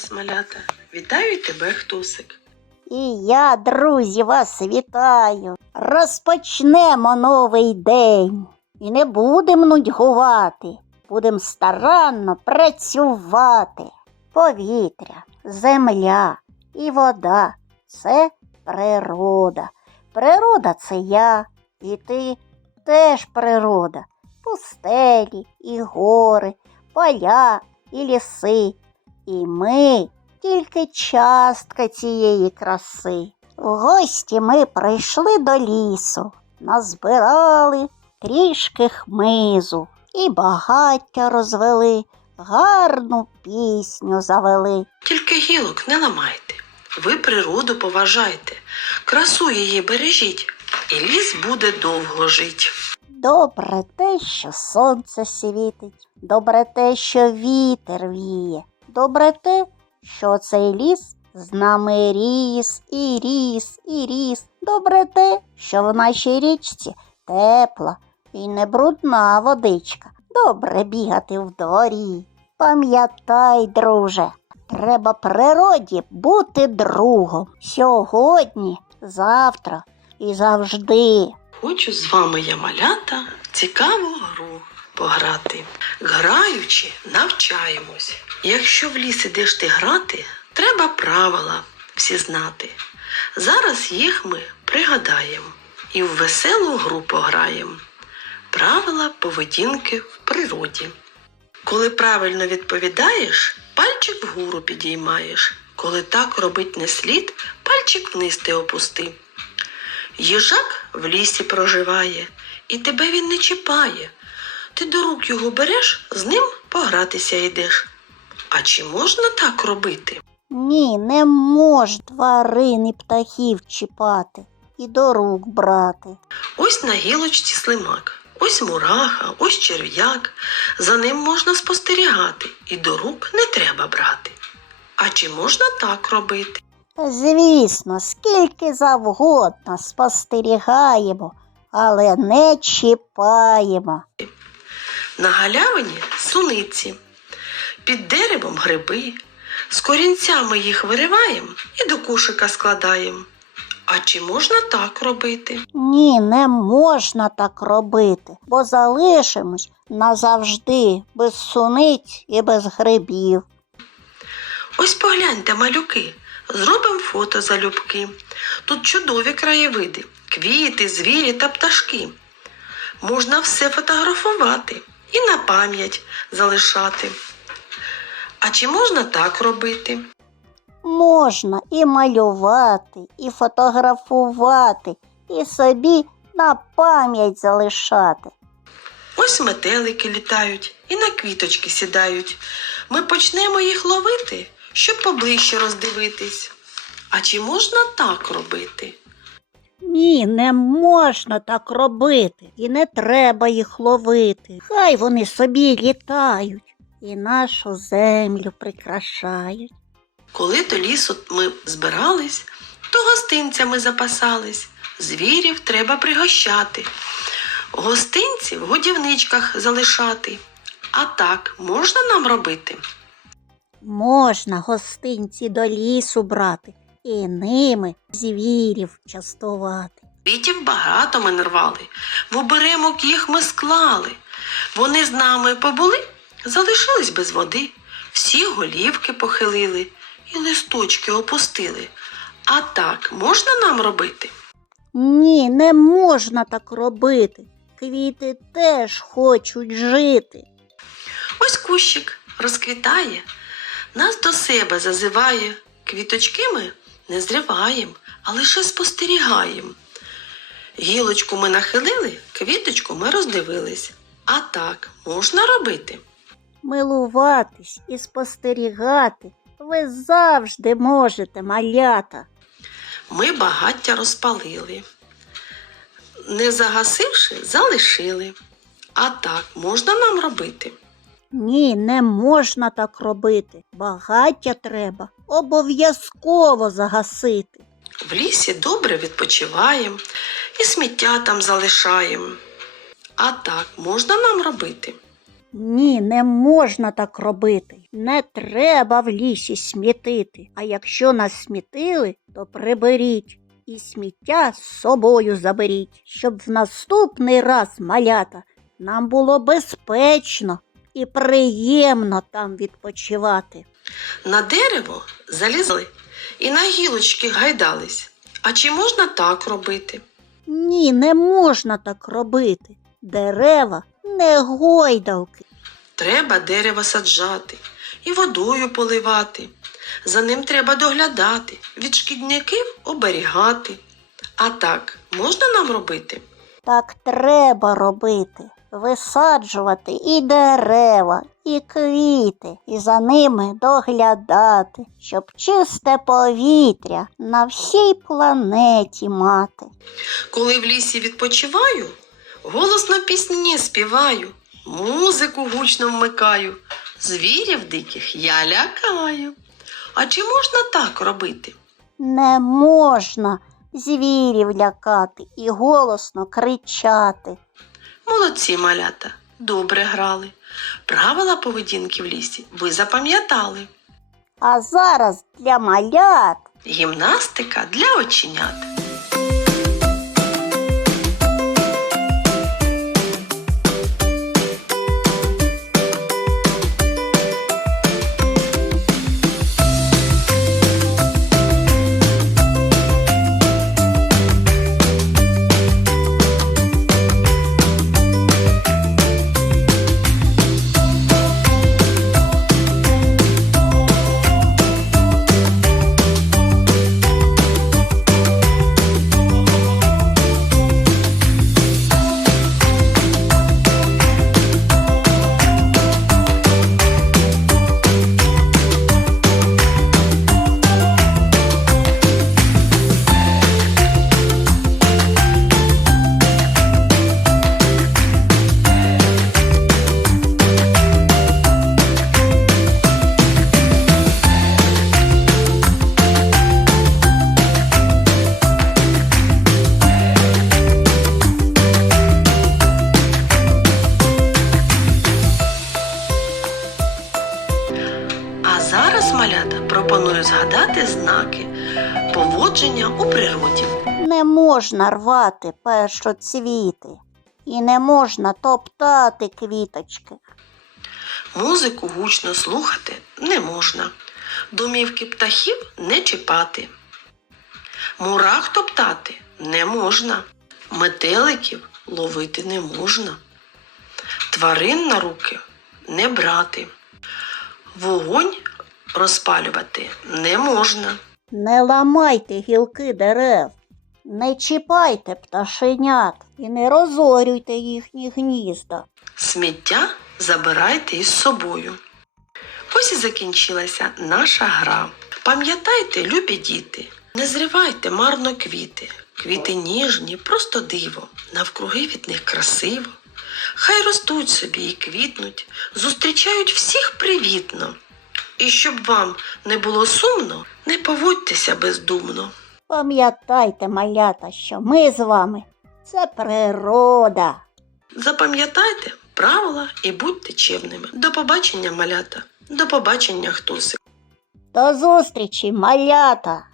вас, малята! Вітаю тебе, Хтусик! І я, друзі, вас вітаю. Розпочнемо новий день. І не будемо нудьгувати, будемо старанно працювати. Повітря, земля і вода це природа. Природа це я, і ти теж природа. Пустелі і гори, поля і ліси. І ми тільки частка цієї краси. В гості ми прийшли до лісу, назбирали трішки хмизу і багаття розвели, гарну пісню завели. Тільки гілок не ламайте. Ви природу поважайте, красу її бережіть, і ліс буде довго жить. Добре те, що сонце світить, добре те, що вітер віє, добре те, що цей ліс з нами ріс і ріс і ріс. Добре те, що в нашій річці тепла і не брудна водичка. Добре бігати в дворі. Пам'ятай, друже, треба природі бути другом. Сьогодні, завтра і завжди. Хочу з вами, я малята, цікаву гру пограти. Граючи, навчаємось. Якщо в ліс ідеш ти грати, треба правила всі знати. Зараз їх ми пригадаємо і в веселу гру пограємо. Правила поведінки в природі. Коли правильно відповідаєш, пальчик вгору підіймаєш. Коли так робить не слід, пальчик вниз ти опусти. Їжак в лісі проживає, і тебе він не чіпає. Ти до рук його береш, з ним погратися йдеш. А чи можна так робити? Ні, не мож тварин і птахів чіпати і до рук брати. Ось на гілочці слимак, ось мураха, ось черв'як. За ним можна спостерігати, і до рук не треба брати. А чи можна так робити? Звісно, скільки завгодно спостерігаємо, але не чіпаємо. На галявині суниці, під деревом гриби, з корінцями їх вириваємо і до кошика складаємо. А чи можна так робити? Ні, не можна так робити, бо залишимось назавжди без суниць і без грибів. Ось погляньте, малюки, зробимо фото залюбки. Тут чудові краєвиди, квіти, звірі та пташки. Можна все фотографувати і на пам'ять залишати. А чи можна так робити? Можна і малювати, і фотографувати, і собі на пам'ять залишати. Ось метелики літають і на квіточки сідають. Ми почнемо їх ловити, щоб поближче роздивитись. А чи можна так робити? Ні, не можна так робити, і не треба їх ловити. Хай вони собі літають і нашу землю прикрашають. Коли до лісу ми збирались, то гостинцями запасались. Звірів треба пригощати. Гостинці в годівничках залишати. А так можна нам робити? Можна гостинці до лісу брати і ними звірів частувати. Квітів багато ми нарвали, в оберемок їх ми склали. Вони з нами побули, залишились без води, всі голівки похилили і листочки опустили. А так можна нам робити? Ні, не можна так робити. Квіти теж хочуть жити. Ось кущик розквітає, нас до себе зазиває. Квіточки ми не зриваємо, а лише спостерігаємо. Гілочку ми нахилили, квіточку ми роздивились. А так можна робити. Милуватись і спостерігати ви завжди можете, малята. Ми багаття розпалили. Не загасивши, залишили. А так можна нам робити. Ні, не можна так робити. Багаття треба обов'язково загасити. В лісі добре відпочиваємо і сміття там залишаємо. А так можна нам робити. Ні, не можна так робити. Не треба в лісі смітити. А якщо насмітили, то приберіть і сміття з собою заберіть, щоб в наступний раз малята нам було безпечно і приємно там відпочивати. На дерево залізли і на гілочки гайдались. А чи можна так робити? Ні, не можна так робити. Дерева не гойдалки. Треба дерево саджати і водою поливати. За ним треба доглядати, від шкідників оберігати. А так можна нам робити? Так треба робити. Висаджувати і дерева, і квіти, і за ними доглядати, щоб чисте повітря на всій планеті мати. Коли в лісі відпочиваю, голосно пісні співаю, музику гучно вмикаю, звірів диких я лякаю. А чи можна так робити? Не можна звірів лякати і голосно кричати. Молодці малята, добре грали. Правила поведінки в лісі ви запам'ятали. А зараз для малят Гімнастика для оченят. Пропоную згадати знаки поводження у природі. не можна рвати першоцвіти і не можна топтати квіточки. Музику гучно слухати не можна. Домівки птахів не чіпати. Мурах топтати не можна. Метеликів ловити не можна. Тварин на руки не брати. Вогонь розпалювати не можна. Не ламайте гілки дерев, не чіпайте пташенят і не розорюйте їхні гнізда. Сміття забирайте із собою. Ось і закінчилася наша гра. Пам'ятайте, любі діти, не зривайте марно квіти. Квіти ніжні, просто диво, навкруги від них красиво. Хай ростуть собі і квітнуть, зустрічають всіх привітно. І щоб вам не було сумно, не поводьтеся бездумно. Пам'ятайте, малята, що ми з вами це природа. Запам'ятайте правила і будьте чимними. До побачення, малята. До побачення, хтосик. До зустрічі, малята!